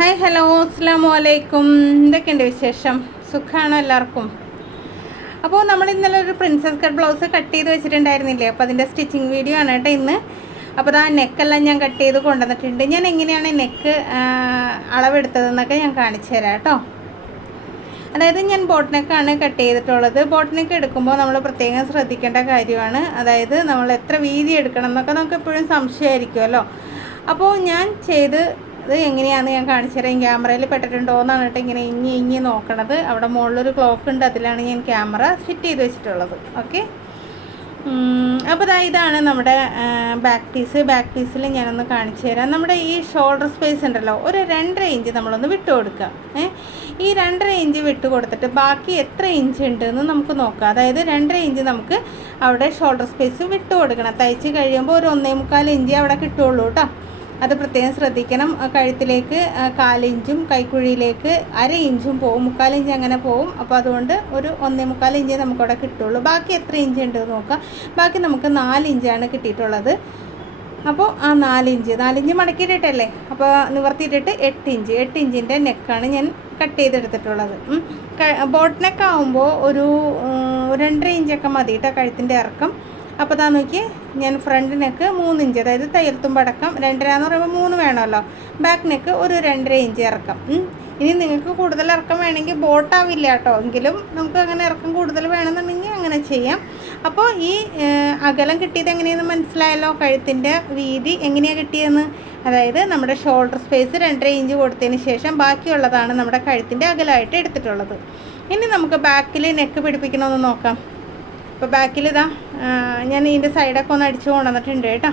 Hi hello അസ്സാം വലൈക്കും. എന്തൊക്കെയുണ്ട് വിശേഷം? സുഖമാണോ എല്ലാവർക്കും? അപ്പോൾ നമ്മൾ ഇന്നലെ ഒരു പ്രിൻസസ് കട്ട് ബ്ലൗസ് കട്ട് ചെയ്ത് വെച്ചിട്ടുണ്ടായിരുന്നില്ലേ? അപ്പോൾ അതിൻ്റെ സ്റ്റിച്ചിങ് വീഡിയോ ആണ് കേട്ടോ ഇന്ന്. അപ്പോൾ ആ നെക്കെല്ലാം ഞാൻ കട്ട് ചെയ്ത് കൊണ്ടുവന്നിട്ടുണ്ട്. ഞാൻ എങ്ങനെയാണ് നെക്ക് അളവെടുത്തതെന്നൊക്കെ ഞാൻ കാണിച്ചു തരാം കേട്ടോ. അതായത് ഞാൻ ബോട്ട് നെക്കാണ് കട്ട് ചെയ്തിട്ടുള്ളത്. ബോട്ട് നെക്ക് എടുക്കുമ്പോൾ നമ്മൾ പ്രത്യേകം ശ്രദ്ധിക്കേണ്ട കാര്യമാണ്. അതായത് നമ്മൾ എത്ര വീതി എടുക്കണം എന്നൊക്കെ നമുക്ക് എപ്പോഴും സംശയമായിരിക്കുമല്ലോ. അപ്പോൾ ഞാൻ ചെയ്ത് ഇത് എങ്ങനെയാണെന്ന് ഞാൻ കാണിച്ചു തരാം. ക്യാമറയിൽ പെട്ടിട്ടുണ്ടോ എന്നാണ് കേട്ടോ ഇങ്ങനെ ഇഞ്ഞി നോക്കണത്. അവിടെ മുകളിലൊരു ക്ലോക്ക് ഉണ്ട്, അതിലാണ് ഞാൻ ക്യാമറ ഫിറ്റ് ചെയ്ത് വെച്ചിട്ടുള്ളത്. ഓക്കെ, അപ്പോൾ ഇതാണ് നമ്മുടെ ബാക്ക് പീസിൽ ഞാനൊന്ന് കാണിച്ചു തരാം. നമ്മുടെ ഈ ഷോൾഡർ സ്പേസ് ഉണ്ടല്ലോ, ഒരു 2.5 ഇഞ്ച് നമ്മളൊന്ന് വിട്ട് കൊടുക്കുക. ഈ 2.5 ഇഞ്ച് വിട്ട് കൊടുത്തിട്ട് ബാക്കി എത്ര ഇഞ്ച് ഉണ്ടെന്ന് നമുക്ക് നോക്കാം. അതായത് 2.5 ഇഞ്ച് നമുക്ക് അവിടെ ഷോൾഡർ സ്പേസ് വിട്ട് കൊടുക്കണം. തയ്ച്ച് കഴിയുമ്പോൾ ഒരു 1.25 ഇഞ്ച് അവിടെ കിട്ടുള്ളൂ കേട്ടോ. അത് പ്രത്യേകം ശ്രദ്ധിക്കണം. കഴുത്തിലേക്ക് 1/4 ഇഞ്ചും കൈക്കുഴിയിലേക്ക് 1/2 ഇഞ്ചും പോവും, 3/4 ഇഞ്ച് അങ്ങനെ പോവും. അപ്പോൾ അതുകൊണ്ട് ഒരു 1.25 ഇഞ്ച് നമുക്കവിടെ കിട്ടുള്ളൂ. ബാക്കി എത്ര ഇഞ്ച് ഉണ്ട് നോക്കാം. ബാക്കി നമുക്ക് 4 ഇഞ്ചാണ് കിട്ടിയിട്ടുള്ളത്. അപ്പോൾ ആ 4 ഇഞ്ച് മടക്കിയിട്ടിട്ടല്ലേ, അപ്പോൾ നിവർത്തിയിട്ടിട്ട് 8 ഇഞ്ചിൻ്റെ നെക്കാണ് ഞാൻ കട്ട് ചെയ്തെടുത്തിട്ടുള്ളത്. ബോട്ട് നെക്കാവുമ്പോൾ ഒരു 2.5 ഇഞ്ചൊക്കെ മതി കേട്ടോ കഴുത്തിൻ്റെ ഇറക്കം. അപ്പോൾ നോക്കി, ഞാൻ ഫ്രണ്ട് നെക്ക് 3 ഇഞ്ച്, അതായത് തയ്യൽത്തുമ്പടക്കം 2.5 എന്ന് പറയുമ്പോൾ 3 വേണമല്ലോ. ബാക്ക് നെക്ക് ഒരു 2.5 ഇഞ്ച് ഇറക്കം. ഇനി നിങ്ങൾക്ക് കൂടുതൽ ഇറക്കം വേണമെങ്കിൽ ബോട്ടാവില്ല കേട്ടോ, എങ്കിലും നമുക്ക് അങ്ങനെ ഇറക്കം കൂടുതൽ വേണമെന്നുണ്ടെങ്കിൽ അങ്ങനെ ചെയ്യാം. അപ്പോൾ ഈ അകലം കിട്ടിയത് എങ്ങനെയെന്ന് മനസ്സിലായല്ലോ. കഴുത്തിൻ്റെ വീതി എങ്ങനെയാണ് കിട്ടിയതെന്ന്, അതായത് നമ്മുടെ ഷോൾഡർ സ്പേസ് 2.5 ഇഞ്ച് കൊടുത്തതിന് ശേഷം ബാക്കിയുള്ളതാണ് നമ്മുടെ കഴുത്തിൻ്റെ അകലമായിട്ട് എടുത്തിട്ടുള്ളത്. ഇനി നമുക്ക് ബാക്കിൽ നെക്ക് പിടിപ്പിക്കണമെന്ന് നോക്കാം. അപ്പോൾ ബാക്കിൽ ഞാൻ ഇതിൻ്റെ സൈഡൊക്കെ ഒന്ന് അടിച്ച് കൊണ്ടുവന്നിട്ടുണ്ട് കേട്ടോ.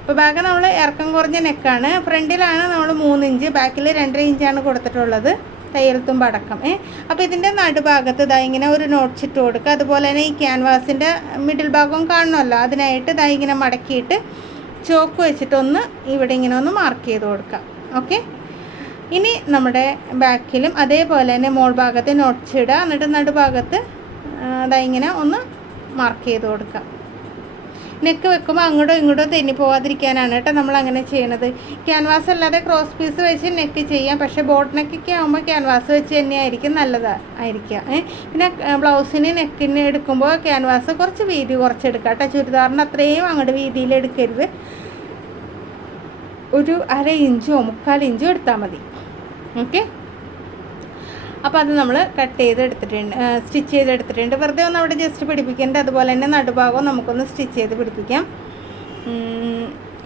അപ്പോൾ ബാക്ക് നമ്മൾ ഇറക്കം കുറഞ്ഞ നെക്കാണ്. ഫ്രണ്ടിലാണ് നമ്മൾ 3 ഇഞ്ച്, ബാക്കിൽ 2.5 ഇഞ്ചാണ് കൊടുത്തിട്ടുള്ളത്, തയ്യൽത്തുമ്പ് അടക്കം. അപ്പോൾ ഇതിൻ്റെ നടുഭാഗത്ത് ഇങ്ങനെ ഒരു നോട്ട്സ് ഇട്ട് കൊടുക്കുക. അതുപോലെ തന്നെ ഈ ക്യാൻവാസിൻ്റെ മിഡിൽ ഭാഗവും കാണണമല്ലോ, അതിനായിട്ട് ഇങ്ങനെ മടക്കിയിട്ട് ചോക്ക് വെച്ചിട്ടൊന്ന് ഇവിടെ ഇങ്ങനെ ഒന്ന് മാർക്ക് ചെയ്ത് കൊടുക്കാം. ഓക്കെ, ഇനി നമ്മുടെ ബാക്കിലും അതേപോലെ തന്നെ മോൾ ഭാഗത്ത് നോട്ട്സ് ഇടുക. എന്നിട്ട് നടുഭാഗത്ത് ഇങ്ങനെ ഒന്ന് മാർക്ക് ചെയ്ത് കൊടുക്കാം. നെക്ക് വെക്കുമ്പോൾ അങ്ങോട്ടോ ഇങ്ങോട്ടോ തെന്നി പോകാതിരിക്കാനാണ് കേട്ടോ നമ്മൾ അങ്ങനെ ചെയ്യണത്. ക്യാൻവാസ് അല്ലാതെ ക്രോസ് പീസ് വെച്ച് നെക്ക് ചെയ്യാം, പക്ഷേ ബോട്ട് നെക്കൊക്കെ ആകുമ്പോൾ ക്യാൻവാസ് വെച്ച് തന്നെയായിരിക്കും നല്ലതായിരിക്കുക. പിന്നെ ബ്ലൗസിന് നെക്കിന് എടുക്കുമ്പോൾ ക്യാൻവാസ് കുറച്ച് വീതി കുറച്ചെടുക്കുക കേട്ടോ. ചുരിദാറിന് അത്രയും അങ്ങോട്ട് വീതിയിൽ എടുക്കരുത്. ഒരു 1/2 ഇഞ്ചോ 3/4 ഇഞ്ചോ എടുത്താൽ മതി. ഓക്കെ, അപ്പോൾ അത് നമ്മൾ കട്ട് ചെയ്തെടുത്തിട്ടുണ്ട്, സ്റ്റിച്ച് ചെയ്തെടുത്തിട്ടുണ്ട്. വെറുതെ ഒന്ന് അവിടെ ജസ്റ്റ് പിടിപ്പിക്കേണ്ട. അതുപോലെ തന്നെ നടുഭാഗവും നമുക്കൊന്ന് സ്റ്റിച്ച് ചെയ്ത് പിടിപ്പിക്കാം.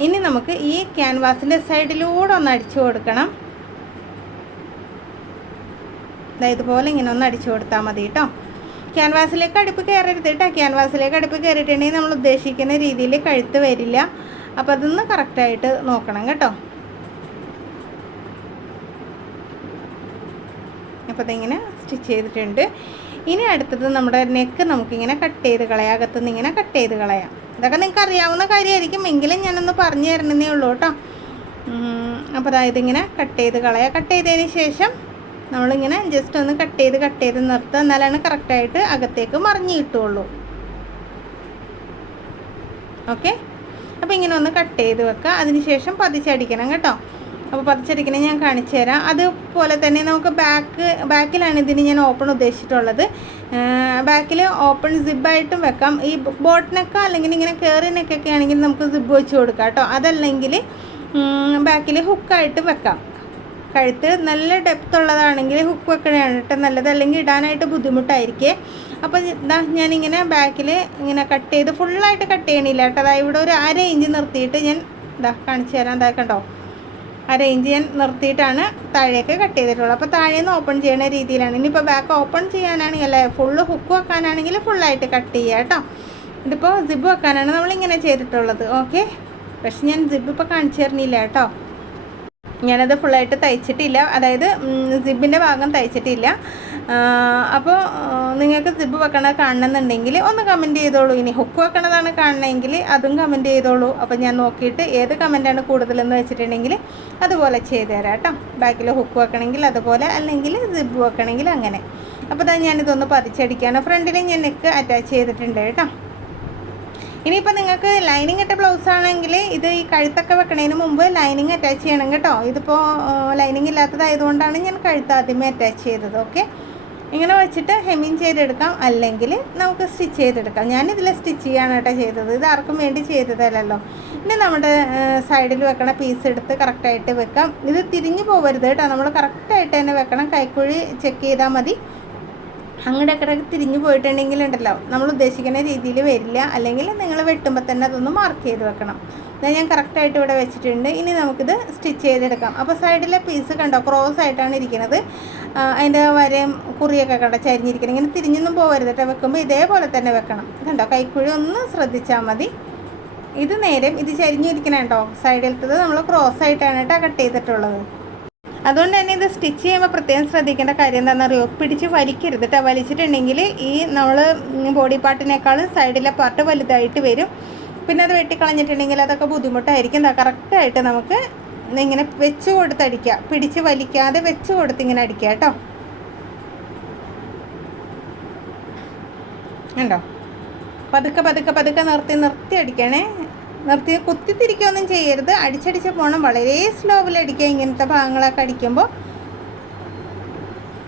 ഇനി നമുക്ക് ഈ ക്യാൻവാസിൻ്റെ സൈഡിലൂടെ ഒന്ന് അടിച്ചു കൊടുക്കണം. ഇതുപോലെ ഇങ്ങനെ ഒന്ന് അടിച്ചു കൊടുത്താൽ മതി കേട്ടോ. ക്യാൻവാസിലേക്ക് അടുപ്പ് കയറരുത് കേട്ടോ. ക്യാൻവാസിലേക്ക് അടുപ്പ് കയറിയിട്ടുണ്ടെങ്കിൽ നമ്മൾ ഉദ്ദേശിക്കുന്ന രീതിയിൽ കഴുത്ത് വരില്ല. അപ്പോൾ അതൊന്ന് കറക്റ്റായിട്ട് നോക്കണം കേട്ടോ. അപ്പോൾ അതിങ്ങനെ സ്റ്റിച്ച് ചെയ്തിട്ടുണ്ട്. ഇനി അടുത്തത് നമ്മുടെ നെക്ക് നമുക്കിങ്ങനെ കട്ട് ചെയ്ത് കളയാം. അകത്തുനിന്ന് ഇങ്ങനെ കട്ട് ചെയ്ത് കളയാം. ഇതൊക്കെ നിങ്ങൾക്ക് അറിയാവുന്ന കാര്യമായിരിക്കും, എങ്കിലും ഞാനൊന്ന് പറഞ്ഞു തരണേ ഉള്ളൂ കേട്ടോ. അപ്പോൾ ഇതിങ്ങനെ കട്ട് ചെയ്ത് കളയാം. കട്ട് ചെയ്തതിന് ശേഷം നമ്മളിങ്ങനെ ജസ്റ്റ് ഒന്ന് കട്ട് ചെയ്ത് നിർത്തുക. എന്നാലാണ് കറക്റ്റായിട്ട് അകത്തേക്ക് മറിഞ്ഞ് കിട്ടുള്ളൂ. ഓക്കെ, അപ്പോൾ ഇങ്ങനെ ഒന്ന് കട്ട് ചെയ്ത് വെക്കുക. അതിന് ശേഷം പതിച്ചടിക്കണം കേട്ടോ. അപ്പോൾ പതിച്ചടിക്കണേ ഞാൻ കാണിച്ചു തരാം. അതുപോലെ തന്നെ നമുക്ക് ബാക്കിലാണ് ഇതിന് ഞാൻ ഓപ്പൺ ഉദ്ദേശിച്ചിട്ടുള്ളത്. ബാക്കിൽ ഓപ്പൺ സിബായിട്ടും വെക്കാം. ഈ ബോട്ട് നെക്ക അല്ലെങ്കിൽ ഇങ്ങനെ കയറി നെക്കൊക്കെ ആണെങ്കിൽ നമുക്ക് സിബ് വെച്ച് കൊടുക്കാം കേട്ടോ. അതല്ലെങ്കിൽ ബാക്കിൽ ഹുക്കായിട്ട് വെക്കാം. കഴുത്ത് നല്ല ഡെപ്ത് ഉള്ളതാണെങ്കിൽ ഹുക്ക് വെക്കണതാണ് കേട്ടോ നല്ലത്, അല്ലെങ്കിൽ ഇടാനായിട്ട് ബുദ്ധിമുട്ടായിരിക്കും. അപ്പോൾ ഞാനിങ്ങനെ ബാക്കിൽ ഇങ്ങനെ കട്ട് ചെയ്ത് ഫുള്ളായിട്ട് കട്ട് ചെയ്യണില്ല കേട്ടോ. ഇവിടെ ഒരു 1/2 ഇഞ്ച് നിർത്തിയിട്ട് ഞാൻ കാണിച്ചു തരാം. കണ്ടോ, 1/2 ഇഞ്ച് ഞാൻ നിർത്തിയിട്ടാണ് താഴേക്ക് കട്ട് ചെയ്തിട്ടുള്ളത്. അപ്പോൾ താഴേന്ന് ഓപ്പൺ ചെയ്യുന്ന രീതിയിലാണ്. ഇനിയിപ്പോൾ ബാക്ക് ഓപ്പൺ ചെയ്യാനാണെങ്കിൽ അല്ലേ, ഫുള്ള് ഹുക്ക് വെക്കാനാണെങ്കിൽ ഫുള്ളായിട്ട് കട്ട് ചെയ്യുക കേട്ടോ. ഇതിപ്പോൾ സിബ് വെക്കാനാണ് നമ്മളിങ്ങനെ ചെയ്തിട്ടുള്ളത്. ഓക്കെ, പക്ഷെ ഞാൻ സിബ് ഇപ്പോൾ കാണിച്ചു തരുന്നില്ല കേട്ടോ. ഞാനത് ഫുള്ളായിട്ട് തയ്ച്ചിട്ടില്ല, അതായത് സിബിൻ്റെ ഭാഗം തയ്ച്ചിട്ടില്ല. അപ്പോൾ നിങ്ങൾക്ക് സിബ് വെക്കണത് കാണണമെന്നുണ്ടെങ്കിൽ ഒന്ന് കമൻറ്റ് ചെയ്തോളൂ. ഇനി ഹുക്ക് വെക്കണതാണ് കാണണമെങ്കിൽ അതും കമൻറ്റ് ചെയ്തോളൂ. അപ്പോൾ ഞാൻ നോക്കിയിട്ട് ഏത് കമൻറ്റാണ് കൂടുതലെന്ന് വെച്ചിട്ടുണ്ടെങ്കിൽ അതുപോലെ ചെയ്തു തരാം കേട്ടോ. ബാക്കിൽ ഹുക്ക് വെക്കണമെങ്കിൽ അതുപോലെ, അല്ലെങ്കിൽ സിബ് വെക്കണമെങ്കിൽ അങ്ങനെ. അപ്പോൾ ഞാനിതൊന്ന് പതിച്ചടിക്കുകയാണ്. ഫ്രണ്ടിൽ ഞാൻ നെക്ക് അറ്റാച്ച് ചെയ്തിട്ടുണ്ട് കേട്ടോ. ഇനിയിപ്പോൾ നിങ്ങൾക്ക് ലൈനിങ് ഇട്ട ബ്ലൗസ് ആണെങ്കിൽ ഇത് ഈ കഴുത്തൊക്കെ വെക്കണതിന് മുമ്പ് ലൈനിങ് അറ്റാച്ച് ചെയ്യണം കേട്ടോ. ഇതിപ്പോൾ ലൈനിങ് ഇല്ലാത്തതായതുകൊണ്ടാണ് ഞാൻ കഴുത്ത് ആദ്യമേ അറ്റാച്ച് ചെയ്തത്. ഓക്കെ, ഇങ്ങനെ വെച്ചിട്ട് ഹെമ്മിങ് ചെയ്തെടുക്കാം, അല്ലെങ്കിൽ നമുക്ക് സ്റ്റിച്ച് ചെയ്തെടുക്കാം. ഞാനിതിൽ സ്റ്റിച്ച് ചെയ്യാണ് കേട്ടോ ചെയ്തത്, ഇത് ആർക്കും വേണ്ടി ചെയ്തതല്ലല്ലോ. ഇനി നമ്മുടെ സൈഡിൽ വെക്കണ പീസ് എടുത്ത് കറക്റ്റായിട്ട് വെക്കാം. ഇത് തിരിഞ്ഞു പോകരുത് കേട്ടോ, നമ്മൾ കറക്റ്റായിട്ട് തന്നെ വെക്കണം. കൈക്കുഴി ചെക്ക് ചെയ്താൽ മതി. അങ്ങോട്ടൊക്കെ തിരിഞ്ഞു പോയിട്ടുണ്ടെങ്കിൽ ഉണ്ടല്ലോ നമ്മൾ ഉദ്ദേശിക്കുന്ന രീതിയിൽ വരില്ല. അല്ലെങ്കിൽ നിങ്ങൾ വെട്ടുമ്പോൾ തന്നെ അതൊന്ന് മാർക്ക് ചെയ്ത് വെക്കണം. എന്നാൽ ഞാൻ കറക്റ്റായിട്ട് ഇവിടെ വെച്ചിട്ടുണ്ട്. ഇനി നമുക്കിത് സ്റ്റിച്ച് ചെയ്തെടുക്കാം. അപ്പോൾ സൈഡിലെ പീസ് കണ്ടോ ക്രോസ് ആയിട്ടാണ് ഇരിക്കുന്നത്. അതിൻ്റെ വരയും കുറിയൊക്കെ കണ്ടോ ചരിഞ്ഞിരിക്കണം. ഇങ്ങനെ തിരിഞ്ഞൊന്നും പോകരുത് കേട്ടോ. വെക്കുമ്പോൾ ഇതേപോലെ തന്നെ വെക്കണം. കണ്ടോ കൈക്കുഴി ഒന്ന് ശ്രദ്ധിച്ചാൽ മതി. ഇത് നേരം ഇത് ചരിഞ്ഞിരിക്കണം കേട്ടോ. സൈഡിലത്തത് നമ്മൾ ക്രോസ് ആയിട്ടാണ് കേട്ടോ കട്ട് ചെയ്തിട്ടുള്ളത്. അതുകൊണ്ട് തന്നെ ഇത് സ്റ്റിച്ച് ചെയ്യുമ്പോൾ പ്രത്യേകം ശ്രദ്ധിക്കേണ്ട കാര്യം എന്താണെന്നറിയോ, പിടിച്ച് വലിക്കരുത് കേട്ടോ. വലിച്ചിട്ടുണ്ടെങ്കിൽ ഈ നമ്മൾ ബോഡി പാർട്ടിനേക്കാൾ സൈഡിലെ പാർട്ട് വലുതായിട്ട് വരും. പിന്നെ അത് വെട്ടിക്കളഞ്ഞിട്ടുണ്ടെങ്കിൽ അതൊക്കെ ബുദ്ധിമുട്ടായിരിക്കും. കറക്റ്റായിട്ട് നമുക്ക് ഇങ്ങനെ വെച്ച് കൊടുത്തടിക്കുക, പിടിച്ച് വലിക്കാതെ വെച്ച് കൊടുത്ത് ഇങ്ങനെ അടിക്കുക കേട്ടോ. ഉണ്ടോ, പതുക്കെ പതുക്കെ പതുക്കെ നിർത്തി അടിക്കണേ. നിർത്തി കുത്തിത്തിരിക്കുകയൊന്നും ചെയ്യരുത്. അടിച്ചടിച്ച് പോകണം. വളരെ സ്ലോവിൽ അടിക്കുക. ഇങ്ങനത്തെ ഭാഗങ്ങളൊക്കെ അടിക്കുമ്പോൾ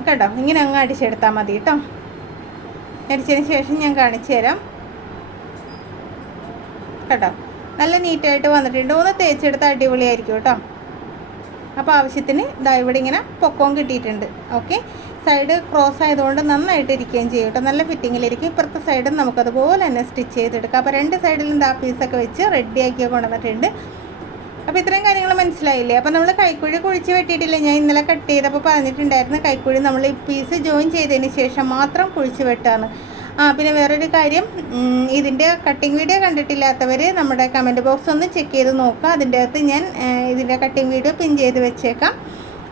കേട്ടോ ഇങ്ങനെ അങ്ങ് അടിച്ചെടുത്താൽ മതി കേട്ടോ. അടിച്ചതിന് ശേഷം ഞാൻ കാണിച്ചു തരാം കേട്ടോ. നല്ല നീറ്റായിട്ട് വന്നിട്ടുണ്ട്. ഒന്ന് തേച്ചെടുത്ത് അടിപൊളിയായിരിക്കും കേട്ടോ. അപ്പോൾ ആവശ്യത്തിന് ഇതാ ഇവിടെ ഇങ്ങനെ പൊക്കവും കിട്ടിയിട്ടുണ്ട്. ഓക്കെ, സൈഡ് ക്രോസ് ആയതുകൊണ്ട് നന്നായിട്ട് ഇരിക്കുകയും ചെയ്യും കേട്ടോ. നല്ല ഫിറ്റിങ്ങിലിരിക്കും. ഇപ്പുറത്തെ സൈഡും നമുക്കതുപോലെ തന്നെ സ്റ്റിച്ച് ചെയ്തെടുക്കാം. അപ്പോൾ രണ്ട് സൈഡിലും ആ പീസൊക്കെ വെച്ച് റെഡിയാക്കി കൊണ്ടുവന്നിട്ടുണ്ട്. അപ്പോൾ ഇത്രയും കാര്യങ്ങൾ മനസ്സിലായില്ലേ? അപ്പോൾ നമ്മൾ കൈക്കുഴി കുഴിച്ച് വെട്ടിയിട്ടില്ല. ഞാൻ ഇന്നലെ കട്ട് ചെയ്തപ്പോൾ പറഞ്ഞിട്ടുണ്ടായിരുന്നു കൈക്കുഴി നമ്മൾ ഈ പീസ് ജോയിൻ ചെയ്തതിന് ശേഷം മാത്രം കുഴിച്ച് വെട്ടാണ്. പിന്നെ വേറൊരു കാര്യം, ഇതിൻ്റെ കട്ടിങ് വീഡിയോ കണ്ടിട്ടില്ലാത്തവർ നമ്മുടെ കമൻറ്റ് ബോക്സ് ഒന്ന് ചെക്ക് ചെയ്ത് നോക്കുക. അതിൻ്റെ അകത്ത് ഞാൻ ഇതിൻ്റെ കട്ടിങ് വീഡിയോ പിൻ ചെയ്ത് വെച്ചേക്കാം.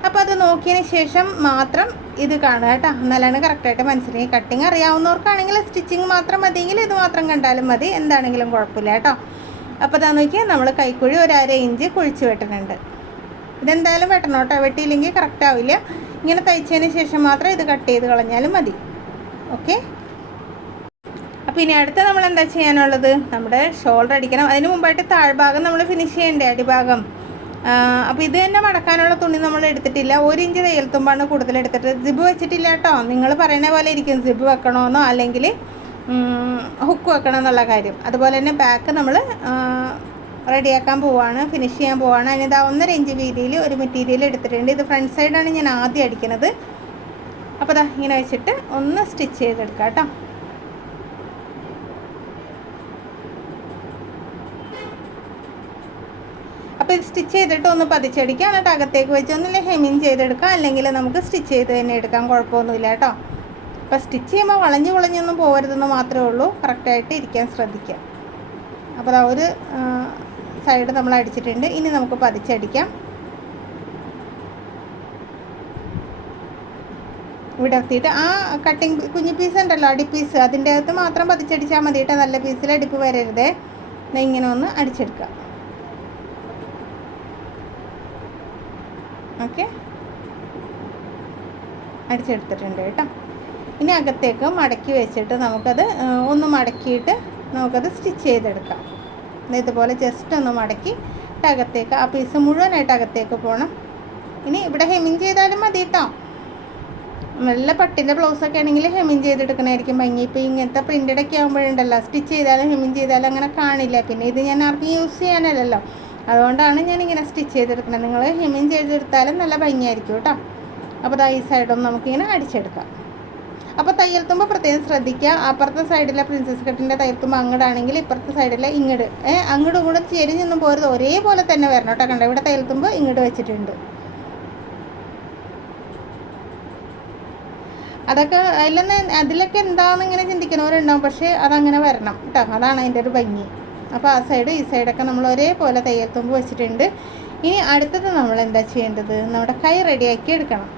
അപ്പോൾ അത് നോക്കിയതിന് ശേഷം മാത്രം ഇത് കാണുക കേട്ടോ. എന്നാലാണ് കറക്റ്റായിട്ട് മനസ്സിലായി. കട്ടിങ് അറിയാവുന്നവർക്കാണെങ്കിൽ സ്റ്റിച്ചിങ് മാത്രം മതിയെങ്കിൽ ഇത് മാത്രം കണ്ടാലും മതി, എന്താണെങ്കിലും കുഴപ്പമില്ല കേട്ടോ. അപ്പോൾ അതാ നോക്കിയാൽ നമ്മൾ കൈക്കുഴി ഒരു 1/2 ഇഞ്ച് കുഴിച്ച് വെട്ടുന്നുണ്ട്. ഇതെന്തായാലും വെട്ടണം കേട്ടോ, വെട്ടിയില്ലെങ്കിൽ കറക്റ്റ് ആവില്ല. ഇങ്ങനെ തയ്ച്ചതിന് ശേഷം മാത്രം ഇത് കട്ട് ചെയ്ത് കളഞ്ഞാലും മതി. ഓക്കെ, അപ്പോൾ ഇനി അടുത്ത നമ്മൾ എന്താ ചെയ്യാനുള്ളത്, നമ്മുടെ ഷോൾഡർ അടിക്കണം. അതിന് മുമ്പായിട്ട് താഴ്ഭാഗം നമ്മൾ ഫിനിഷ് ചെയ്യണ്ടേ, അടിഭാഗം. അപ്പോൾ ഇത് തന്നെ മടക്കാനുള്ള തുണി നമ്മൾ എടുത്തിട്ടില്ല. 1 ഇഞ്ച് തയ്യൽ തുമ്പാണ് കൂടുതൽ എടുത്തിട്ട്. സിബ് വെച്ചിട്ടില്ല കേട്ടോ. നിങ്ങൾ പറയുന്ന പോലെ ഇരിക്കും സിബ് വെക്കണമെന്നോ അല്ലെങ്കിൽ ഹുക്ക് വെക്കണം എന്നുള്ള കാര്യം. അതുപോലെ തന്നെ ബാക്ക് നമ്മൾ റെഡിയാക്കാൻ പോവുകയാണ്, ഫിനിഷ് ചെയ്യാൻ പോവുകയാണ്. അതിനിതാ 1.5 ഇഞ്ച് വീതിയിൽ ഒരു മെറ്റീരിയൽ എടുത്തിട്ടുണ്ട്. ഇത് ഫ്രണ്ട് സൈഡാണ് ഞാൻ ആദ്യം അടിക്കുന്നത്. അപ്പോൾ അതാ ഇങ്ങനെ വെച്ചിട്ട് ഒന്ന് സ്റ്റിച്ച് ചെയ്തെടുക്കാം കേട്ടോ. അപ്പോൾ ഇത് സ്റ്റിച്ച് ചെയ്തിട്ട് ഒന്ന് പതിച്ചടിക്കുക. എന്നിട്ട് അകത്തേക്ക് വെച്ച് ഒന്നില്ലേ ഹെമ്മിങ് ചെയ്തെടുക്കാം, അല്ലെങ്കിൽ നമുക്ക് സ്റ്റിച്ച് ചെയ്ത് തന്നെ എടുക്കാം, കുഴപ്പമൊന്നുമില്ല കേട്ടോ. അപ്പോൾ സ്റ്റിച്ച് ചെയ്യുമ്പോൾ വളഞ്ഞൊന്നും പോകരുതെന്ന് മാത്രമേ ഉള്ളൂ. കറക്റ്റായിട്ട് ഇരിക്കാൻ ശ്രദ്ധിക്കുക. അപ്പോൾ ആ ഒരു സൈഡ് നമ്മൾ അടിച്ചിട്ടുണ്ട്. ഇനി നമുക്ക് പതിച്ചടിക്കാം. ഇവിടെ എത്തിയിട്ട് ആ കട്ടിങ് കുഞ്ഞു പീസ് ഉണ്ടല്ലോ, അടിപ്പീസ്, അതിൻ്റെ അകത്ത് മാത്രം പതിച്ചടിച്ചാൽ മതി കേട്ടോ. നല്ല പീസിൽ അടിപ്പ് വരരുതേ. ഇങ്ങനെ ഒന്ന് അടിച്ചെടുക്കുക. ഓക്കെ, അടിച്ചെടുത്തിട്ടുണ്ട് കേട്ടോ. ഇനി അകത്തേക്ക് മടക്കി വെച്ചിട്ട് നമുക്കത് ഒന്ന് മടക്കിയിട്ട് നമുക്കത് സ്റ്റിച്ച് ചെയ്തെടുക്കാം. ഇതുപോലെ ജസ്റ്റ് ഒന്ന് മടക്കി അകത്തേക്ക് ആ പീസ് മുഴുവനായിട്ട് അകത്തേക്ക് പോകണം. ഇനി ഇവിടെ ഹെമ്മിങ് ചെയ്താലും മതി കേട്ടോ. നല്ല പട്ടിൻ്റെ ബ്ലൗസൊക്കെ ആണെങ്കിൽ ഹെമ്മിങ് ചെയ്തെടുക്കണമായിരിക്കും ഭംഗി. ഇപ്പോൾ ഇങ്ങനത്തെ പ്രിൻ്റഡൊക്കെ ആകുമ്പോഴുണ്ടല്ലോ സ്റ്റിച്ച് ചെയ്താലും ഹെമ്മിങ് ചെയ്താലും അങ്ങനെ കാണില്ല. പിന്നെ ഇത് ഞാൻ ആർക്കും യൂസ് ചെയ്യാനല്ലല്ലോ, അതുകൊണ്ടാണ് ഞാനിങ്ങനെ സ്റ്റിച്ച് ചെയ്തെടുക്കുന്നത്. നിങ്ങൾ ഹെമ്മിങ് ചെയ്തെടുത്താലും നല്ല ഭംഗിയായിരിക്കും കേട്ടോ. അപ്പോൾ ഈ സൈഡൊന്ന് നമുക്കിങ്ങനെ അടിച്ചെടുക്കാം. അപ്പോൾ തയ്യൽ തുമ്പ് പ്രത്യേകം ശ്രദ്ധിക്കുക. അപ്പുറത്തെ സൈഡിലെ പ്രിൻസസ് കട്ടിൻ്റെ തയ്യൽ തുമ്പ് അങ്ങടാണെങ്കിൽ ഇപ്പുറത്തെ സൈഡിലെ ഇങ്ങോട്ട് അങ്ങോട്ടും ഇങ്ങോട്ടും ചെരിഞ്ഞൊന്നും പോരുത്, ഒരേപോലെ തന്നെ വരണം കേട്ടോ. കണ്ടോ, ഇവിടെ തയ്യൽ തുമ്പ് ഇങ്ങോട്ട് വെച്ചിട്ടുണ്ട്. അതൊക്കെ അതിലൊക്കെ എന്താണെന്ന് ഇങ്ങനെ ചിന്തിക്കുന്നവരുണ്ടാവും, പക്ഷേ അതങ്ങനെ വരണം കേട്ടോ. അതാണ് അതിൻ്റെ ഒരു ഭംഗി. അപ്പോൾ ആ സൈഡ് ഈ സൈഡൊക്കെ നമ്മൾ ഒരേപോലെ തയ്യൽ തുമ്പ് വെച്ചിട്ടുണ്ട്. ഇനി അടുത്തത് നമ്മൾ എന്താ ചെയ്യേണ്ടത്, നമ്മുടെ കൈ റെഡിയാക്കി എടുക്കണം.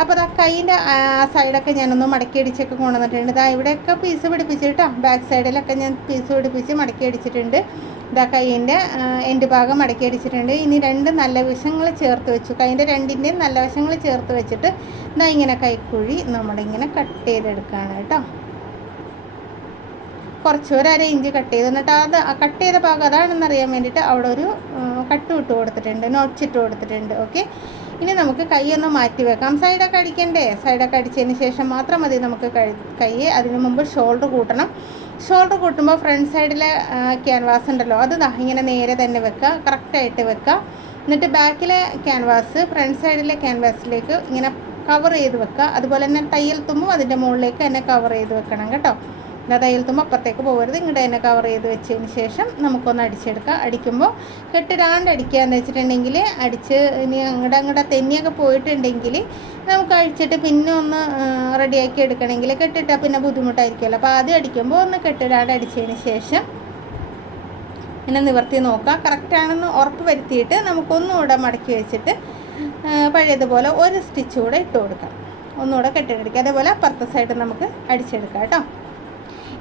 അപ്പോൾ ആ കൈയിൻ്റെ ആ സൈഡൊക്കെ ഞാനൊന്ന് മടക്കി അടിച്ചൊക്കെ കൊണ്ടുവന്നിട്ടുണ്ട്. ഇതാ ഇവിടെയൊക്കെ പീസ് പിടിപ്പിച്ചിട്ടോ, ബാക്ക് സൈഡിലൊക്കെ ഞാൻ പീസ് പിടിപ്പിച്ച് മടക്കി അടിച്ചിട്ടുണ്ട്. ഇതാ കൈയിൻ്റെ എൻഡ് ഭാഗം മടക്കി അടിച്ചിട്ടുണ്ട്. ഇനി രണ്ട് നല്ല വശങ്ങൾ ചേർത്ത് വെച്ചു. കൈയിൻ്റെ രണ്ടിൻ്റെയും നല്ല വശങ്ങൾ ചേർത്ത് വെച്ചിട്ട് ഇതാ ഇങ്ങനെ കൈക്കുഴി നമ്മളിങ്ങനെ കട്ട് ചെയ്തെടുക്കുകയാണ് കേട്ടോ. കുറച്ച് ഒരു 1/2 ഇഞ്ച് കട്ട് ചെയ്ത്, എന്നിട്ട് അത് കട്ട് ചെയ്ത ഭാഗം അതാണെന്ന് അറിയാൻ വേണ്ടിയിട്ട് അവിടെ ഒരു കട്ട് ഇട്ട് കൊടുത്തിട്ടുണ്ട്, നോട്ട്സ് കൊടുത്തിട്ടുണ്ട്. ഓക്കെ, ഇനി നമുക്ക് കൈ ഒന്ന് മാറ്റി വെക്കാം. സൈഡൊക്കെ അടിക്കണ്ടേ? സൈഡൊക്കെ അടിച്ചതിന് ശേഷം മാത്രം മതി നമുക്ക് കൈ. അതിന് മുമ്പ് ഷോൾഡർ കൂട്ടണം. ഷോൾഡർ കൂട്ടുമ്പോൾ ഫ്രണ്ട് സൈഡിലെ ക്യാൻവാസ് ഉണ്ടല്ലോ, അത് ഇങ്ങനെ നേരെ തന്നെ വെക്കുക, കറക്റ്റായിട്ട് വെക്കുക. എന്നിട്ട് ബാക്കിലെ ക്യാൻവാസ് ഫ്രണ്ട് സൈഡിലെ ക്യാൻവാസിലേക്ക് ഇങ്ങനെ കവർ ചെയ്ത് വെക്കുക. അതുപോലെ തന്നെ തയ്യൽ തുമ്പും അതിൻ്റെ മുകളിലേക്ക് തന്നെ കവർ ചെയ്ത് വെക്കണം കേട്ടോ. തയ്യൽ തുമ്പ് അപ്പുറത്തേക്ക് പോകരുത്, ഇങ്ങോട്ട് തന്നെ കവർ ചെയ്ത് വെച്ചതിന് ശേഷം നമുക്കൊന്ന് അടിച്ചെടുക്കാം. അടിക്കുമ്പോൾ കെട്ടിടാണ്ട് അടിക്കുക എന്ന് വെച്ചിട്ടുണ്ടെങ്കിൽ അടിച്ച് ഇനി അങ്ങോട്ട് തെന്നിയൊക്കെ പോയിട്ടുണ്ടെങ്കിൽ നമുക്ക് അഴിച്ചിട്ട് പിന്നെ ഒന്ന് റെഡിയാക്കി എടുക്കണമെങ്കിൽ കെട്ടിട്ടാൽ പിന്നെ ബുദ്ധിമുട്ടായിരിക്കുമല്ലോ. അപ്പോൾ ആദ്യം അടിക്കുമ്പോൾ ഒന്ന് കെട്ടിടാണ്ട് അടിച്ചതിന് ശേഷം ഇങ്ങനെ നിവർത്തി നോക്കുക. കറക്റ്റാണെന്ന് ഉറപ്പ് വരുത്തിയിട്ട് നമുക്കൊന്നുകൂടെ മടക്കി വെച്ചിട്ട് പഴയതുപോലെ ഒരു സ്റ്റിച്ച് കൂടെ ഇട്ട് കൊടുക്കാം, ഒന്നുകൂടെ കെട്ടിയെടുക്കുക. അതേപോലെ അപ്പുറത്തെ സൈഡ് നമുക്ക് അടിച്ചെടുക്കാം കേട്ടോ.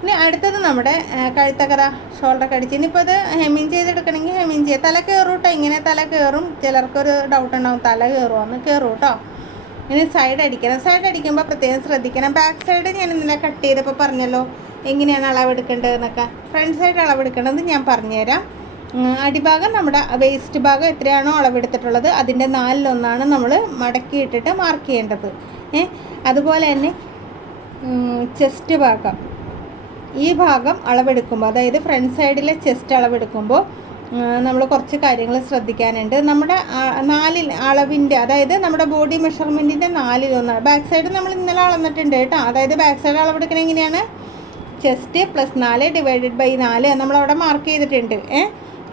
ഇനി അടുത്തത് നമ്മുടെ കഴുത്തക്കഥ ഷോൾഡറൊക്കെ അടിച്ച് ഇനിയിപ്പോൾ ഇത് ഹെമ്മിങ് ചെയ്തെടുക്കണമെങ്കിൽ ഹെമ്മിങ് ചെയ്യുക. തല കയറും കേട്ടോ, ഇങ്ങനെ തല കയറും. ചിലർക്കൊരു ഡൗട്ട് ഉണ്ടാവും തല കയറുമെന്ന്. കയറും കേട്ടോ. ഇനി സൈഡ് അടിക്കണം. സൈഡ് അടിക്കുമ്പോൾ പ്രത്യേകം ശ്രദ്ധിക്കണം. ബാക്ക് സൈഡ് ഞാൻ ഇന്നലെ കട്ട് ചെയ്തപ്പോൾ പറഞ്ഞല്ലോ എങ്ങനെയാണ് അളവെടുക്കേണ്ടതെന്നൊക്കെ. ഫ്രണ്ട് സൈഡ് അളവെടുക്കേണ്ടത് ഞാൻ പറഞ്ഞുതരാം. അടിഭാഗം നമ്മുടെ വേസ്റ്റ് ഭാഗം എത്രയാണോ അളവെടുത്തിട്ടുള്ളത് അതിൻ്റെ 4/1 നമ്മൾ മടക്കിയിട്ടിട്ട് മാർക്ക് ചെയ്യേണ്ടത്. അതുപോലെ തന്നെ ചെസ്റ്റ് ഭാഗം, ഈ ഭാഗം അളവെടുക്കുമ്പോൾ, അതായത് ഫ്രണ്ട് സൈഡിലെ ചെസ്റ്റ് അളവെടുക്കുമ്പോൾ നമ്മൾ കുറച്ച് കാര്യങ്ങൾ ശ്രദ്ധിക്കാനുണ്ട്. നമ്മുടെ 4 അളവിൻ്റെ, അതായത് നമ്മുടെ ബോഡി മെഷർമെൻറ്റിൻ്റെ 4/1. ബാക്ക് സൈഡ് നമ്മൾ ഇന്നലെ അളന്നിട്ടുണ്ട് കേട്ടോ. അതായത് ബാക്ക് സൈഡ് അളവെടുക്കണത് എങ്ങനെയാണ്? ചെസ്റ്റ് +4 / 4 നമ്മളവിടെ മാർക്ക് ചെയ്തിട്ടുണ്ട്.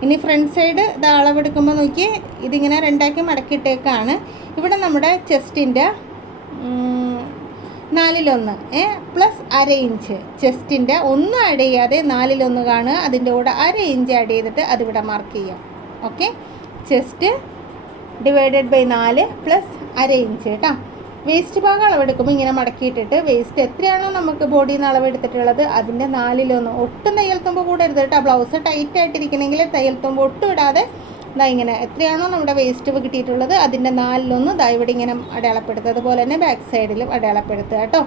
ഇനി ഫ്രണ്ട് സൈഡ് ഇത് അളവെടുക്കുമ്പോൾ നോക്കി, ഇതിങ്ങനെ 2ആക്കി മടക്കിയിട്ടേക്കാണ്. ഇവിടെ നമ്മുടെ ചെസ്റ്റിൻ്റെ 4/1 +1/2 ഇഞ്ച്. ചെസ്റ്റിൻ്റെ ഒന്നും ആഡ് ചെയ്യാതെ 4/1 കാണുക, അതിൻ്റെ കൂടെ 1/2 ഇഞ്ച് ആഡ് ചെയ്തിട്ട് അതിവിടെ മാർക്ക് ചെയ്യാം. ഓക്കെ, ചെസ്റ്റ് / 4 +1/2 ഇഞ്ച് കേട്ടോ. വേസ്റ്റ് ഭാഗം അളവെടുക്കുമ്പോൾ ഇങ്ങനെ മടക്കിയിട്ടിട്ട് വേസ്റ്റ് എത്രയാണോ നമുക്ക് ബോഡിയിൽ നിന്ന് അളവെടുത്തിട്ടുള്ളത് അതിൻ്റെ 4/1. ഒട്ടും തയ്യൽ തുമ്പ് കൂടരുത് കേട്ടോ. ബ്ലൗസ് ടൈറ്റ് ആയിട്ടിരിക്കണമെങ്കിൽ തയ്യൽ തുമ്പ് ഒട്ടും ഇടാതെ ഇങ്ങനെ എത്രയാണോ നമ്മുടെ വേസ്റ്റ് കിട്ടിയിട്ടുള്ളത് അതിൻ്റെ 4/1 ഇവിടെ ഇങ്ങനെ അടയാളപ്പെടുത്തുക. അതുപോലെ തന്നെ ബാക്ക് സൈഡിലും അടയാളപ്പെടുത്തുക കേട്ടോ.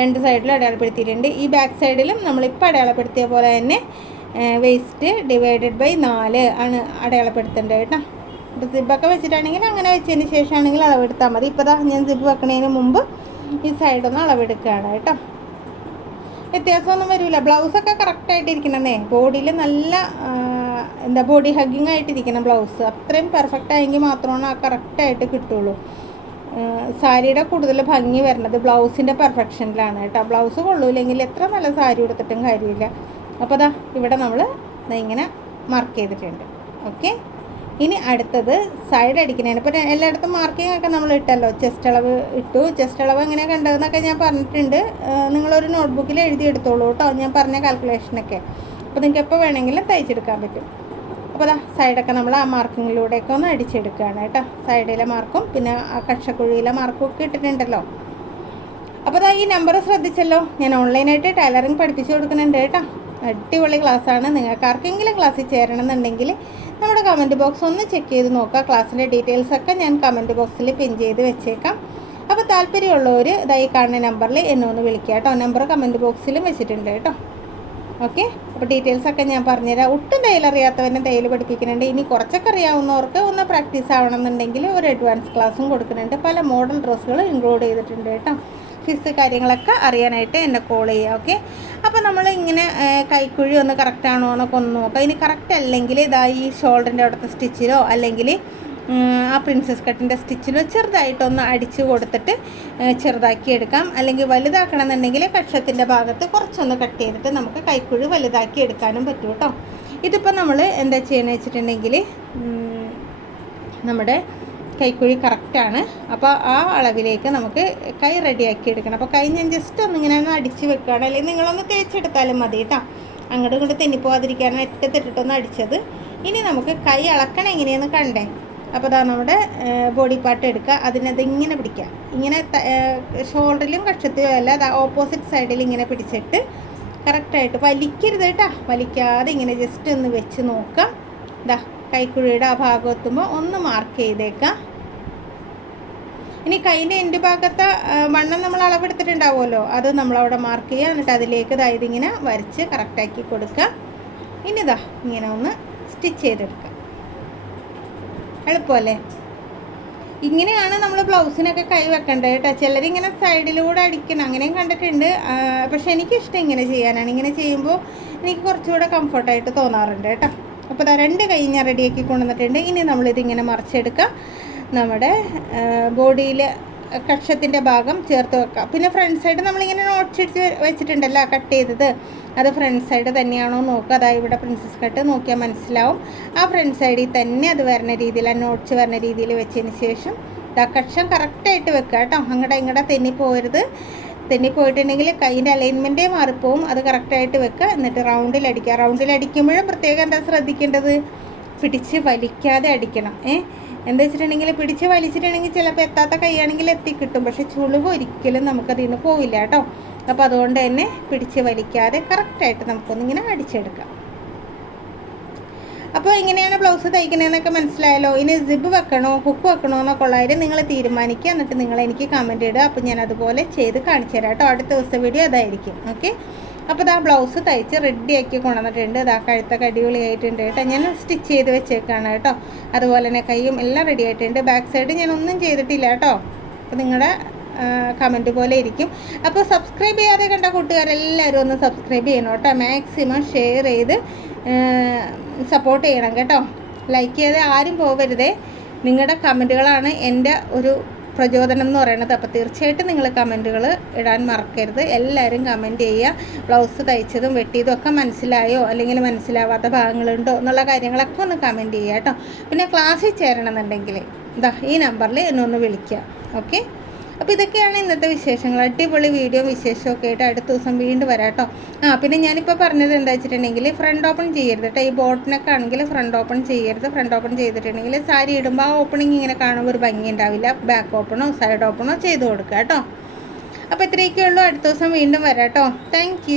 2 സൈഡിലും അടയാളപ്പെടുത്തിയിട്ടുണ്ട്. ഈ ബാക്ക് സൈഡിലും നമ്മളിപ്പോൾ അടയാളപ്പെടുത്തിയ പോലെ തന്നെ വേസ്റ്റ് / 4 ആണ് അടയാളപ്പെടുത്തേണ്ടത് കേട്ടോ. ഇപ്പോൾ സിബൊക്കെ വെച്ചിട്ടാണെങ്കിൽ അങ്ങനെ വെച്ചതിന് ശേഷമാണെങ്കിൽ അളവെടുത്താൽ മതി. ഇപ്പോൾ ഞാൻ സിബ് വെക്കുന്നതിന് മുമ്പ് ഈ സൈഡൊന്ന് അളവെടുക്കുകയാണ് കേട്ടോ. വ്യത്യാസമൊന്നും വരില്ല. ബ്ലൗസൊക്കെ കറക്റ്റായിട്ടിരിക്കണമെന്നേ. ബോഡിയിൽ നല്ല ബോഡി ഹഗ്ഗിങ് ആയിട്ടിരിക്കണം ബ്ലൗസ്. അത്രയും പെർഫെക്റ്റ് ആയെങ്കിൽ മാത്രമാണ് ആ കറക്റ്റായിട്ട് കിട്ടുള്ളൂ. സാരിയുടെ കൂടുതൽ ഭംഗി വരുന്നത് ബ്ലൗസിൻ്റെ പെർഫെക്ഷനിലാണ് കേട്ടോ. ബ്ലൗസ് കൊള്ളൂല്ലെങ്കിൽ എത്ര നല്ല സാരി എടുത്തിട്ടും കാര്യമില്ല. അപ്പോൾ ഇവിടെ നമ്മൾ ഇങ്ങനെ മാർക്ക് ചെയ്തിട്ടുണ്ട്. ഓക്കെ, ഇനി അടുത്തത് സൈഡ് അടിക്കുന്നതിന്. ഇപ്പോൾ എല്ലായിടത്തും മാർക്കിംഗ് ഒക്കെ നമ്മൾ ഇട്ടല്ലോ. ചെസ്റ്റ് അളവ് ഇട്ടു. ചെസ്റ്റ് അളവ് എങ്ങനെ കണ്ടതെന്നൊക്കെ ഞാൻ പറഞ്ഞിട്ടുണ്ട്. നിങ്ങളൊരു നോട്ട്ബുക്കിൽ എഴുതിയെടുത്തോളൂ കേട്ടോ, ഞാൻ പറഞ്ഞ കാൽക്കുലേഷനൊക്കെ. അപ്പോൾ നിങ്ങൾക്ക് എപ്പോൾ വേണമെങ്കിലും തയ്ച്ചെടുക്കാൻ പറ്റും. അപ്പോൾ സൈഡൊക്കെ നമ്മൾ ആ മാർക്കിങ്ങിലൂടെയൊക്കെ ഒന്ന് അടിച്ചെടുക്കുകയാണ് കേട്ടോ. സൈഡിലെ മാർക്കും പിന്നെ ആ കക്ഷക്കുഴിയിലെ മാർക്കും ഒക്കെ ഇട്ടിട്ടുണ്ടല്ലോ. അപ്പോൾ ഈ നമ്പർ ശ്രദ്ധിച്ചല്ലോ. ഞാൻ ഓൺലൈനായിട്ട് ടൈലറിങ് പഠിപ്പിച്ചു കൊടുക്കുന്നുണ്ട് കേട്ടോ. അടിപൊളി ക്ലാസ്സാണ്. നിങ്ങൾക്ക് ആർക്കെങ്കിലും ക്ലാസ്സിൽ ചേരണമെന്നുണ്ടെങ്കിൽ നമ്മുടെ കമൻറ്റ് ബോക്സ് ഒന്ന് ചെക്ക് ചെയ്ത് നോക്കുക. ക്ലാസ്സിൻ്റെ ഡീറ്റെയിൽസൊക്കെ ഞാൻ കമൻറ്റ് ബോക്സിൽ പിൻ ചെയ്ത് വെച്ചേക്കാം. അപ്പോൾ താല്പര്യമുള്ളവർ ഈ കാണുന്ന നമ്പറിൽ എന്നെ ഒന്ന് വിളിക്കുക കേട്ടോ. നമ്പർ കമൻറ്റ് ബോക്സിലും വെച്ചിട്ടുണ്ട് കേട്ടോ. ഓക്കെ, അപ്പോൾ ഡീറ്റെയിൽസൊക്കെ ഞാൻ പറഞ്ഞുതരാം. ഒട്ടും തയ്യലറിയാത്തവരെ തയ്യൽ പഠിപ്പിക്കുന്നുണ്ട്. ഇനി കുറച്ചൊക്കെ അറിയാവുന്നവർക്ക് ഒന്ന് പ്രാക്ടീസ് ആവണമെന്നുണ്ടെങ്കിൽ ഒരു അഡ്വാൻസ് ക്ലാസ്സും കൊടുക്കുന്നുണ്ട്. പല മോഡൽ ഡ്രസ്സുകൾ ഇൻക്ലൂഡ് ചെയ്തിട്ടുണ്ട് കേട്ടോ. ഫീസ് കാര്യങ്ങളൊക്കെ അറിയാനായിട്ട് എന്നെ കോൾ ചെയ്യുക. ഓക്കെ, അപ്പോൾ നമ്മൾ ഇങ്ങനെ കൈക്കുഴി ഒന്ന് കറക്റ്റാണോ എന്നൊക്കെ ഒന്ന് നോക്കുക. ഇനി കറക്റ്റ് അല്ലെങ്കിൽ ഈ ഷോൾഡറിൻ്റെ അവിടുത്തെ സ്റ്റിച്ചിലോ അല്ലെങ്കിൽ ആ പ്രിൻസസ് കട്ടിൻ്റെ സ്റ്റിച്ചിലോ ചെറുതായിട്ടൊന്ന് അടിച്ച് കൊടുത്തിട്ട് ചെറുതാക്കി എടുക്കാം. അല്ലെങ്കിൽ വലുതാക്കണമെന്നുണ്ടെങ്കിൽ കക്ഷത്തിൻ്റെ ഭാഗത്ത് കുറച്ചൊന്ന് കട്ട് ചെയ്തിട്ട് നമുക്ക് കൈക്കുഴി വലുതാക്കി എടുക്കാനും പറ്റും കേട്ടോ. ഇതിപ്പോൾ നമ്മൾ എന്താ ചെയ്യുന്നത് വെച്ചിട്ടുണ്ടെങ്കിൽ നമ്മുടെ കൈക്കുഴി കറക്റ്റാണ്. അപ്പോൾ ആ അളവിലേക്ക് നമുക്ക് കൈ റെഡിയാക്കി എടുക്കണം. അപ്പോൾ കൈ ഞാൻ ജസ്റ്റ് ഒന്നിങ്ങനെ അടിച്ച് വെക്കുകയാണ്. അല്ലെങ്കിൽ നിങ്ങളൊന്ന് തേച്ചെടുത്താലും മതി കേട്ടോ. അങ്ങോട്ടും ഇങ്ങോട്ട് തെന്നിപ്പോവാതിരിക്കാനാണ് അറ്റത്തിട്ടിട്ടൊന്ന് അടിച്ചത്. ഇനി നമുക്ക് കൈ അളക്കണം എങ്ങനെയെന്ന് കണ്ടേ. അപ്പോൾ നമ്മുടെ ബോഡി പാർട്ട് എടുക്കുക. അതിനത് ഇങ്ങനെ പിടിക്കുക. ഇങ്ങനെ ഷോൾഡറിലും കക്ഷത്തിലും അല്ല, ഓപ്പോസിറ്റ് സൈഡിൽ ഇങ്ങനെ പിടിച്ചിട്ട് കറക്റ്റായിട്ട് വലിക്കരുത് കേട്ടോ. വലിക്കാതെ ഇങ്ങനെ ജസ്റ്റ് ഒന്ന് വെച്ച് നോക്കാം. കൈക്കുഴിയുടെ ആ ഭാഗം എത്തുമ്പോൾ ഒന്ന് മാർക്ക് ചെയ്തേക്കാം. ഇനി കൈൻ്റെ എൻഡ് ഭാഗത്തെ വണ്ണം നമ്മൾ അളവെടുത്തിട്ടുണ്ടാവുമല്ലോ, അത് നമ്മളവിടെ മാർക്ക് ചെയ്യുക. എന്നിട്ട് അതിലേക്ക് ഇതിങ്ങനെ വരച്ച് കറക്റ്റാക്കി കൊടുക്കുക. ഇനി ഇങ്ങനെ ഒന്ന് സ്റ്റിച്ച് ചെയ്തെടുക്കുക. എളുപ്പമല്ലേ? ഇങ്ങനെയാണ് നമ്മൾ ബ്ലൗസിനൊക്കെ കൈ വെക്കേണ്ടത് കേട്ടോ. ചിലരിങ്ങനെ സൈഡിലൂടെ അടിക്കണം, അങ്ങനെയും കണ്ടിട്ടുണ്ട്. പക്ഷെ എനിക്കിഷ്ടം ഇങ്ങനെ ചെയ്യാനാണ്. ഇങ്ങനെ ചെയ്യുമ്പോൾ എനിക്ക് കുറച്ചുകൂടെ കംഫർട്ടായിട്ട് തോന്നാറുണ്ട് കേട്ടോ. അപ്പോൾ 2 കൈ ഞാൻ റെഡിയാക്കി കൊണ്ടുവന്നിട്ടുണ്ട്. ഇനി നമ്മളിതിങ്ങനെ മറിച്ചെടുക്കുക. നമ്മുടെ ബോഡിയിൽ കക്ഷത്തിൻ്റെ ഭാഗം ചേർത്ത് വെക്കുക. പിന്നെ ഫ്രണ്ട് സൈഡ് നമ്മളിങ്ങനെ നോട്ട്സ് ഇടിച്ച് വെച്ചിട്ടുണ്ടല്ലോ കട്ട് ചെയ്തത്, അത് ഫ്രണ്ട് സൈഡ് തന്നെയാണോ നോക്കുക. അതായത് ഇവിടെ പ്രിൻസസ് കട്ട് നോക്കിയാൽ മനസ്സിലാവും. ആ ഫ്രണ്ട് സൈഡിൽ തന്നെ അത് വരുന്ന രീതിയിൽ, ആ നോട്ട്സ് വരുന്ന രീതിയിൽ വെച്ചതിന് ശേഷം കക്ഷം കറക്റ്റായിട്ട് വെക്കുക കേട്ടോ. അങ്ങടെ തെന്നിപ്പോരുത്. തെന്നിപ്പോയിട്ടുണ്ടെങ്കിൽ കൈൻ്റെ അലൈൻമെൻറ്റേ മാറിപ്പോവും. അത് കറക്റ്റായിട്ട് വെക്കുക. എന്നിട്ട് റൗണ്ടിലടിക്കുക. റൗണ്ടിലടിക്കുമ്പോഴും പ്രത്യേകം എന്താ ശ്രദ്ധിക്കേണ്ടത്, പിടിച്ച് വലിക്കാതെ അടിക്കണം. എന്താ വെച്ചിട്ടുണ്ടെങ്കിൽ പിടിച്ച് വലിച്ചിട്ടുണ്ടെങ്കിൽ ചിലപ്പോൾ എത്താത്ത കൈയാണെങ്കിൽ എത്തിക്കിട്ടും. പക്ഷെ ചുളിവ് ഒരിക്കലും നമുക്കതിൽ നിന്ന് പോവില്ല കേട്ടോ. അപ്പോൾ അതുകൊണ്ട് തന്നെ പിടിച്ച് വലിക്കാതെ കറക്റ്റായിട്ട് നമുക്കൊന്നിങ്ങനെ അടിച്ചെടുക്കാം. അപ്പോൾ ഇങ്ങനെയാണ് ബ്ലൗസ് തയ്ക്കണതെന്നൊക്കെ മനസ്സിലായല്ലോ. ഇനി സിബ് വെക്കണോ ഹുക്ക് വെക്കണോ എന്നൊക്കെ ഉള്ളവരും നിങ്ങൾ തീരുമാനിക്കുക. എന്നിട്ട് നിങ്ങൾ എനിക്ക് കമൻറ്റ് ഇടുക. അപ്പോൾ ഞാൻ അതുപോലെ ചെയ്ത് കാണിച്ചു തരാം കേട്ടോ. അടുത്ത ദിവസത്തെ വീഡിയോ അതായിരിക്കും. ഓക്കെ. അപ്പോൾ ബ്ലൗസ് തയ്ച്ച് റെഡിയാക്കി കൊണ്ടുവന്നിട്ടുണ്ട്. കഴുത്തൊക്കെ അടിപൊളിയായിട്ടുണ്ട് കേട്ടോ. ഞാൻ സ്റ്റിച്ച് ചെയ്ത് വെച്ചേക്കാണ് കേട്ടോ. അതുപോലെ തന്നെ കൈയും എല്ലാം റെഡി ആയിട്ടുണ്ട്. ബാക്ക് സൈഡ് ഞാൻ ഒന്നും ചെയ്തിട്ടില്ല കേട്ടോ. അപ്പോൾ നിങ്ങളുടെ കമൻറ്റ് പോലെ ഇരിക്കും. അപ്പോൾ സബ്സ്ക്രൈബ് ചെയ്യാതെ കണ്ട കൂട്ടുകാരെല്ലാവരും ഒന്ന് സബ്സ്ക്രൈബ് ചെയ്യണം കേട്ടോ. മാക്സിമം ഷെയർ ചെയ്ത് സപ്പോർട്ട് ചെയ്യണം കേട്ടോ. ലൈക്ക് ചെയ്ത് ആരും പോകരുതേ. നിങ്ങളുടെ കമൻറ്റുകളാണ് എൻ്റെ ഒരു പ്രചോദനം എന്ന് പറയുന്നത്. അപ്പോൾ തീർച്ചയായിട്ടും നിങ്ങൾ കമൻറ്റുകൾ ഇടാൻ മറക്കരുത്. എല്ലാവരും കമൻറ്റ് ചെയ്യുക. ബ്ലൗസ് തയ്ച്ചതും വെട്ടിയതും ഒക്കെ മനസ്സിലായോ, അല്ലെങ്കിൽ മനസ്സിലാവാത്ത ഭാഗങ്ങളുണ്ടോ എന്നുള്ള കാര്യങ്ങളൊക്കെ ഒന്ന് കമൻറ്റ് ചെയ്യുക കേട്ടോ. പിന്നെ ക്ലാസ്സിൽ ചേരണമെന്നുണ്ടെങ്കിൽ ഈ നമ്പറിൽ എന്നെ ഒന്ന് വിളിക്കുക. ഓക്കെ. അപ്പോൾ ഇതൊക്കെയാണ് ഇന്നത്തെ വിശേഷങ്ങൾ. അടിപൊളി വീഡിയോ വിശേഷമൊക്കെ ആയിട്ട് അടുത്ത ദിവസം വീണ്ടും വരാം കേട്ടോ. പിന്നെ ഞാനിപ്പോൾ പറഞ്ഞത് എന്താ വെച്ചിട്ടുണ്ടെങ്കിൽ ഫ്രണ്ട് ഓപ്പൺ ചെയ്യരുത് കേട്ടോ. ഈ ബോട്ടിനൊക്കെ ആണെങ്കിൽ ഫ്രണ്ട് ഓപ്പൺ ചെയ്യരുത്. ഫ്രണ്ട് ഓപ്പൺ ചെയ്തിട്ടുണ്ടെങ്കിൽ സാരി ഇടുമ്പോൾ ആ ഓപ്പണിങ് ഇങ്ങനെ കാണുമ്പോൾ ഒരു ഭംഗി ഉണ്ടാവില്ല. ബാക്ക് ഓപ്പണോ സൈഡ് ഓപ്പണോ ചെയ്ത് കൊടുക്കുക കേട്ടോ. അപ്പോൾ ഇത്രയൊക്കെ ഉള്ളൂ. അടുത്ത ദിവസം വീണ്ടും വരാം കേട്ടോ. താങ്ക്